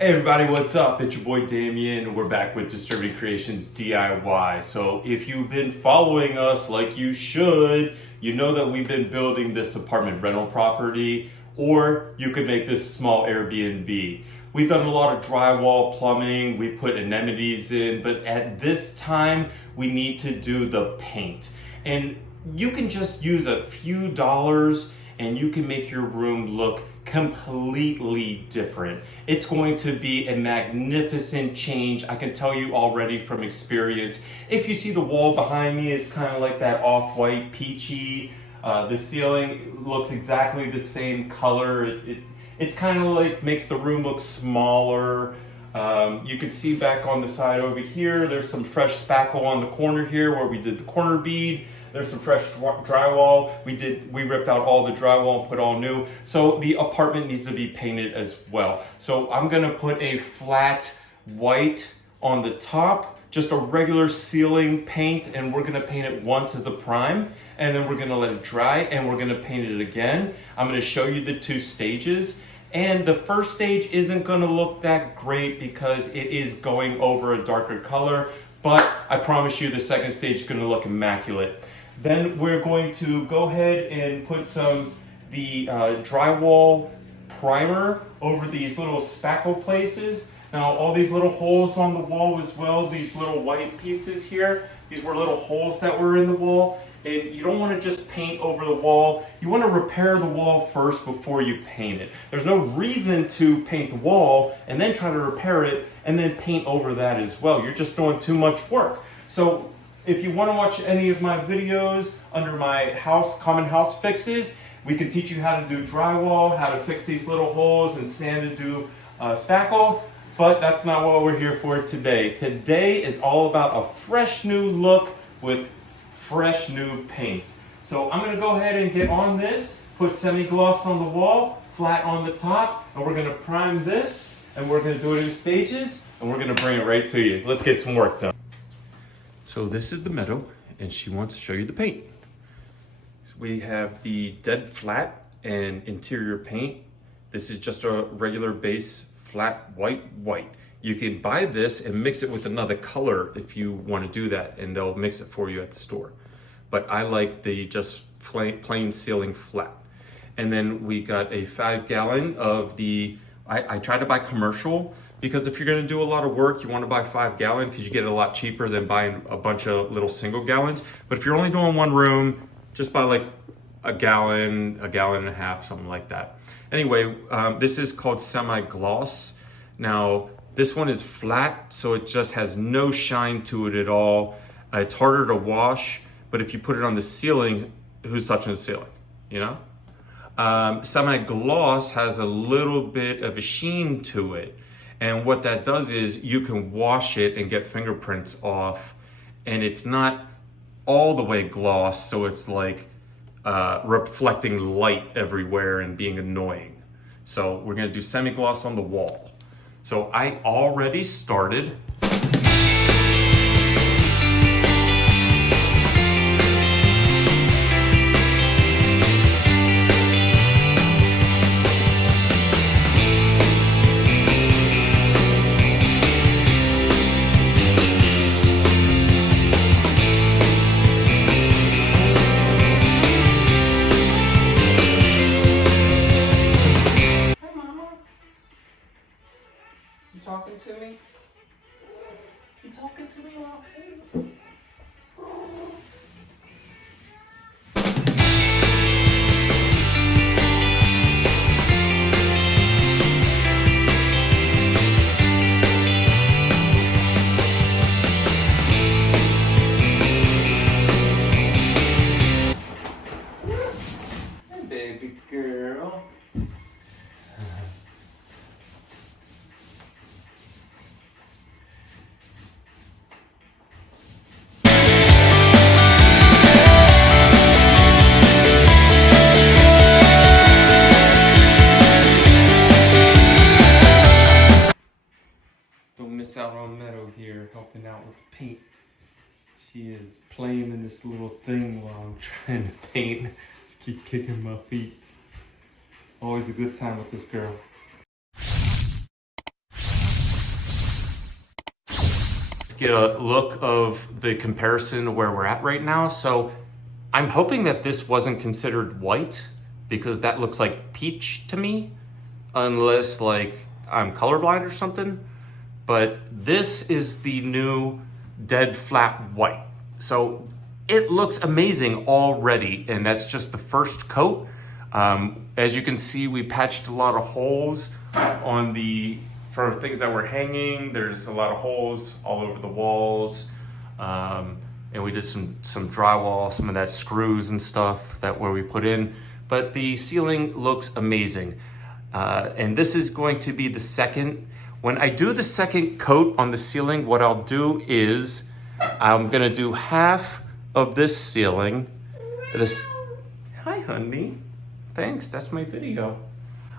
Hey everybody, what's up? It's your boy Damien. We're back with Distributing Kreationz DIY. So if you've been following us like you should, you know that we've been building this apartment rental property, or you could make this small Airbnb. We've done a lot of drywall, plumbing, we put amenities in, but at this time we need to do the paint. And you can just use a few dollars and you can make your room look completely different. It's going to be a magnificent change. I can tell you already from experience. If you see the wall behind me, it's kind of like that off-white peachy. The ceiling looks exactly the same color. It's kind of like makes the room look smaller. You can see back on the side over here, there's some fresh spackle on the corner here where we did the corner bead. There's some fresh drywall. We ripped out all the drywall and put all new. So the apartment needs to be painted as well. So I'm gonna put a flat white on the top, just a regular ceiling paint, and we're gonna paint it once as a prime, and then we're gonna let it dry, and we're gonna paint it again. I'm gonna show you the two stages. And the first stage isn't gonna look that great because it is going over a darker color, but I promise you the second stage is gonna look immaculate. Then we're going to go ahead and put the drywall primer over these little spackle places. Now all these little holes on the wall as well, these little white pieces here, these were little holes that were in the wall. And you don't want to just paint over the wall. You want to repair the wall first before you paint it. There's no reason to paint the wall and then try to repair it and then paint over that as well. You're just doing too much work. So if you want to watch any of my videos under my common house fixes, we can teach you how to do drywall, how to fix these little holes and sand and do spackle. But that's not what we're here for today. Today is all about a fresh new look with fresh new paint. So I'm gonna go ahead and get on this, put semi-gloss on the wall, flat on the top, and we're gonna prime this, and we're gonna do it in stages, and we're gonna bring it right to you. Let's get some work done. So this is the meadow, and she wants to show you the paint. We have the dead flat and interior paint. This is just a regular base flat white. You can buy this and mix it with another color if you want to do that, and they'll mix it for you at the store. But I like the just plain ceiling flat. And then we got a 5-gallon of the, I try to buy commercial, because if you're going to do a lot of work, you want to buy 5-gallon because you get it a lot cheaper than buying a bunch of little single gallons. But if you're only doing one room, just buy like a gallon and a half, something like that. Anyway, this is called semi-gloss. Now, this one is flat, so it just has no shine to it at all. It's harder to wash, but if you put it on the ceiling, who's touching the ceiling, you know? Semi-gloss has a little bit of a sheen to it. And what that does is you can wash it and get fingerprints off, and it's not all the way gloss, so it's like reflecting light everywhere and being annoying. So we're gonna do semi-gloss on the wall. So I already started. You talking to me? You talking to me while I'm painting? Hey, baby girl. Miss out on Meadow here helping out with paint. She is playing in this little thing while I'm trying to paint. She keep kicking my feet. Always a good time with this girl. just get a look of the comparison of where we're at right now. So I'm hoping that this wasn't considered white because that looks like peach to me, unless like I'm colorblind or something. But this is the new dead flat white. So it looks amazing already, and that's just the first coat. As you can see, we patched a lot of holes on for things that were hanging. There's a lot of holes all over the walls. And we did some drywall, some of that screws and stuff where we put in. But the ceiling looks amazing. And this is going to be the second. When I do the second coat on the ceiling, what I'll do is I'm gonna do half of this ceiling. Hi, honey. Thanks, that's my video.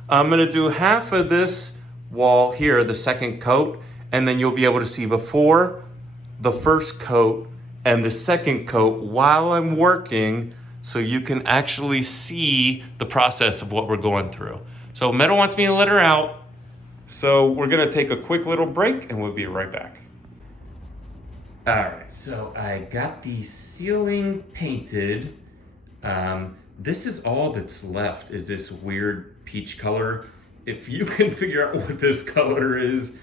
I'm gonna do half of this wall here, the second coat, and then you'll be able to see before the first coat and the second coat while I'm working, so you can actually see the process of what we're going through. So Meadow wants me to let her out, so we're gonna take a quick little break and we'll be right back. All right, so I got the ceiling painted. This is all that's left, is this weird peach color. If you can figure out what this color is,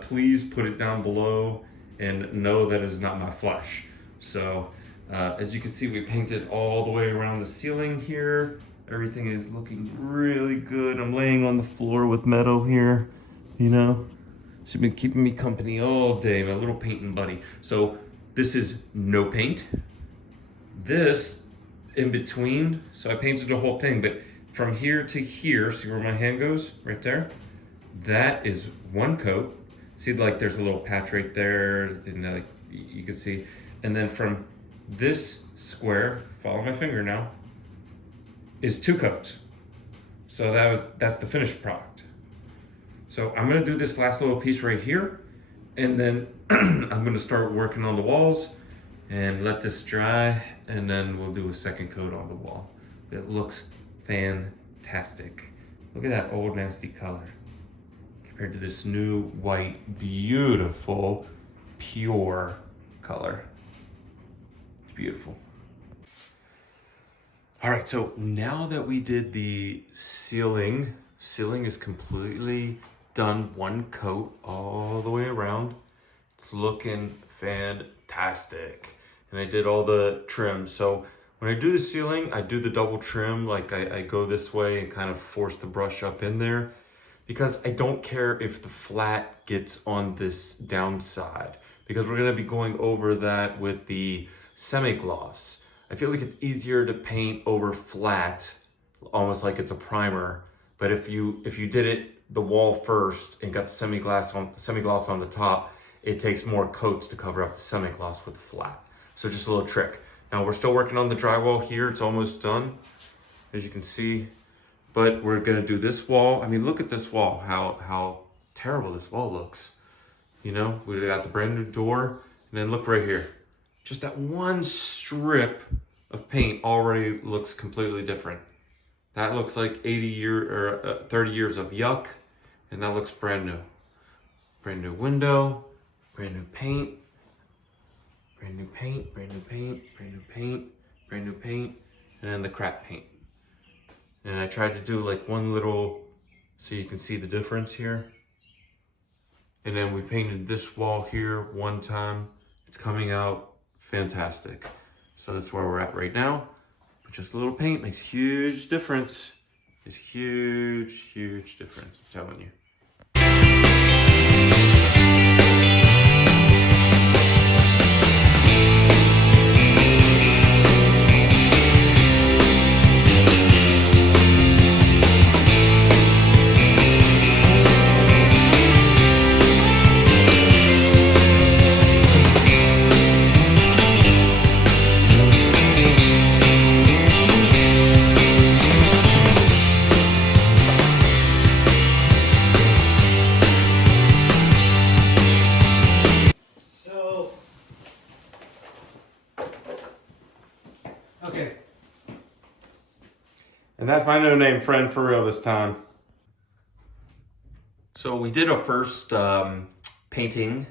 please put it down below and know that is not my flesh. So as you can see, we painted all the way around the ceiling here. Everything is looking really good. I'm laying on the floor with Meadow here, you know. She's been keeping me company all day, my little painting buddy. So this is no paint. This in between, so I painted the whole thing, but from here to here, see where my hand goes? Right there? That is one coat. See, like there's a little patch right there, and like you can see. And then from this square, follow my finger now, is two coats. So that's the finished product. So I'm gonna do this last little piece right here, and then I'm gonna start working on the walls and let this dry, and then we'll do a second coat on the wall. It looks fantastic. Look at that old nasty color compared to this new white, beautiful, pure color. It's beautiful. All right, so now that we did the ceiling is completely done, one coat all the way around. It's looking fantastic. And I did all the trim. So when I do the ceiling, I do the double trim, like I go this way and kind of force the brush up in there, because I don't care if the flat gets on this downside, because we're gonna be going over that with the semi-gloss. I feel like it's easier to paint over flat, almost like it's a primer. But if you did it the wall first and got the semi-gloss on the top, it takes more coats to cover up the semi-gloss with the flat. So just a little trick. Now we're still working on the drywall here. It's almost done, as you can see. But we're gonna do this wall. I mean, look at this wall, how terrible this wall looks. You know, we got the brand new door, and then look right here. Just that one strip of paint already looks completely different. That looks like 30 years of yuck, and that looks brand new. Brand new window, brand new paint, brand new paint, brand new paint, brand new paint, brand new paint, and then the crap paint. And I tried to do like one little, so you can see the difference here. And then we painted this wall here one time. It's coming out fantastic. So that's where we're at right now. But just a little paint makes huge difference. It's huge, huge difference, I'm telling you. Okay. And that's my no-name friend for real this time. So we did our first painting,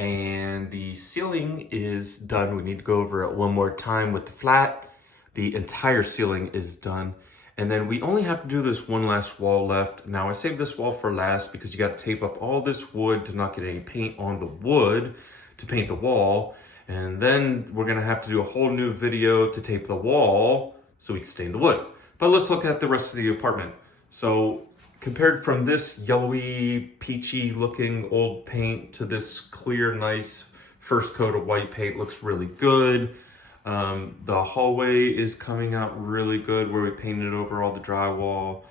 and the ceiling is done. We need to go over it one more time with the flat. The entire ceiling is done. And then we only have to do this one last wall left. Now I saved this wall for last because you got to tape up all this wood to not get any paint on the wood to paint the wall. And then we're gonna have to do a whole new video to tape the wall so we can stain the wood. But let's look at the rest of the apartment. So compared from this yellowy, peachy looking old paint to this clear, nice first coat of white paint, looks really good. The hallway is coming out really good where we painted over all the drywall.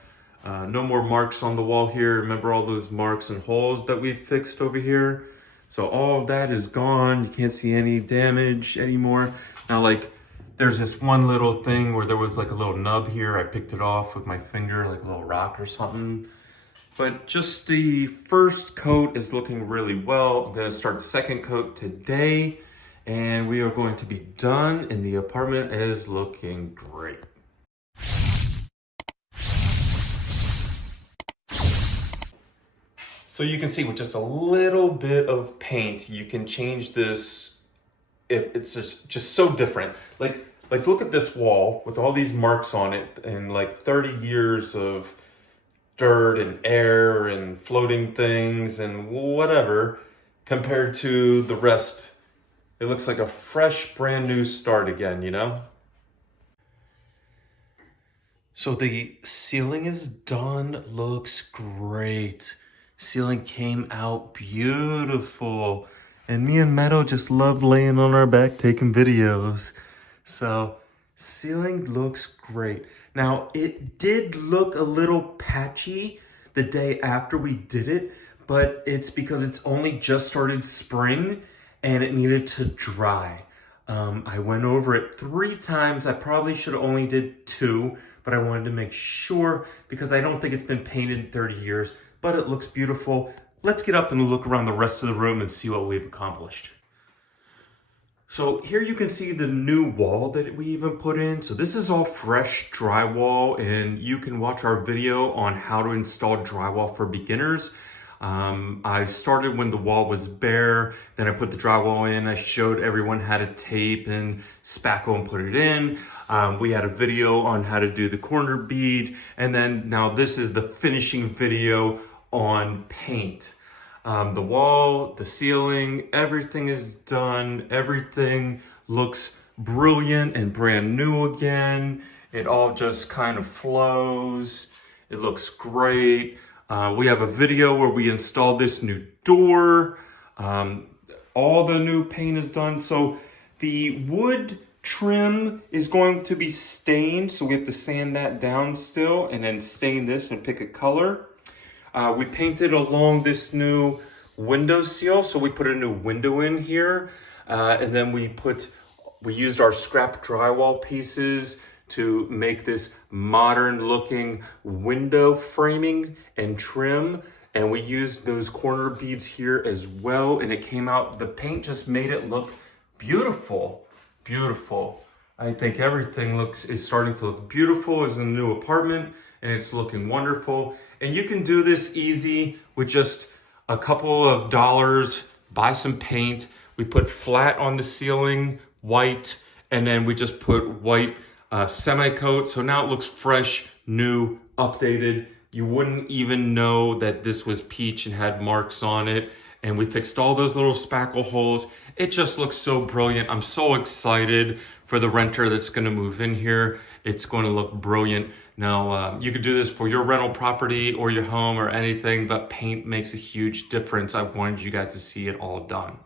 No more marks on the wall here. Remember all those marks and holes that we fixed over here? So all of that is gone. You can't see any damage anymore. Now, like, there's this one little thing where there was like a little nub here. I picked it off with my finger, like a little rock or something. But just the first coat is looking really well. I'm gonna start the second coat today, and we are going to be done, and the apartment is looking great. So you can see with just a little bit of paint, you can change this. It's just so different. Like look at this wall with all these marks on it and like 30 years of dirt and air and floating things and whatever compared to the rest. It looks like a fresh, brand new start again, you know? So the ceiling is done, looks great. Ceiling came out beautiful. And me and Meadow just love laying on our back taking videos. So ceiling looks great. Now it did look a little patchy the day after we did it, but it's because it's only just started spring and it needed to dry. I went over it 3 times. I probably should have only did 2, but I wanted to make sure because I don't think it's been painted in 30 years, but it looks beautiful. Let's get up and look around the rest of the room and see what we've accomplished. So here you can see the new wall that we even put in. So this is all fresh drywall, and you can watch our video on how to install drywall for beginners. I started when the wall was bare, then I put the drywall in. I showed everyone how to tape and spackle and put it in. We had a video on how to do the corner bead, and then now this is the finishing video on paint. The wall, the ceiling, everything is done. Everything looks brilliant and brand new again. It all just kind of flows. It looks great. We have a video where we installed this new door. All the new paint is done. So the wood trim is going to be stained. So we have to sand that down still and then stain this and pick a color. We painted along this new window seal. So we put a new window in here. And then we used our scrap drywall pieces to make this modern looking window framing and trim. And we used those corner beads here as well. And it came out, the paint just made it look beautiful, beautiful. I think everything is starting to look beautiful as a new apartment, and it's looking wonderful. And you can do this easy with just a couple of dollars, buy some paint. We put flat on the ceiling, white, and then we just put white semi-coat. So now it looks fresh, new, updated. You wouldn't even know that this was peach and had marks on it. And we fixed all those little spackle holes. It just looks so brilliant. I'm so excited for the renter that's gonna move in here. It's going to look brilliant. Now, you could do this for your rental property or your home or anything, but paint makes a huge difference. I wanted you guys to see it all done.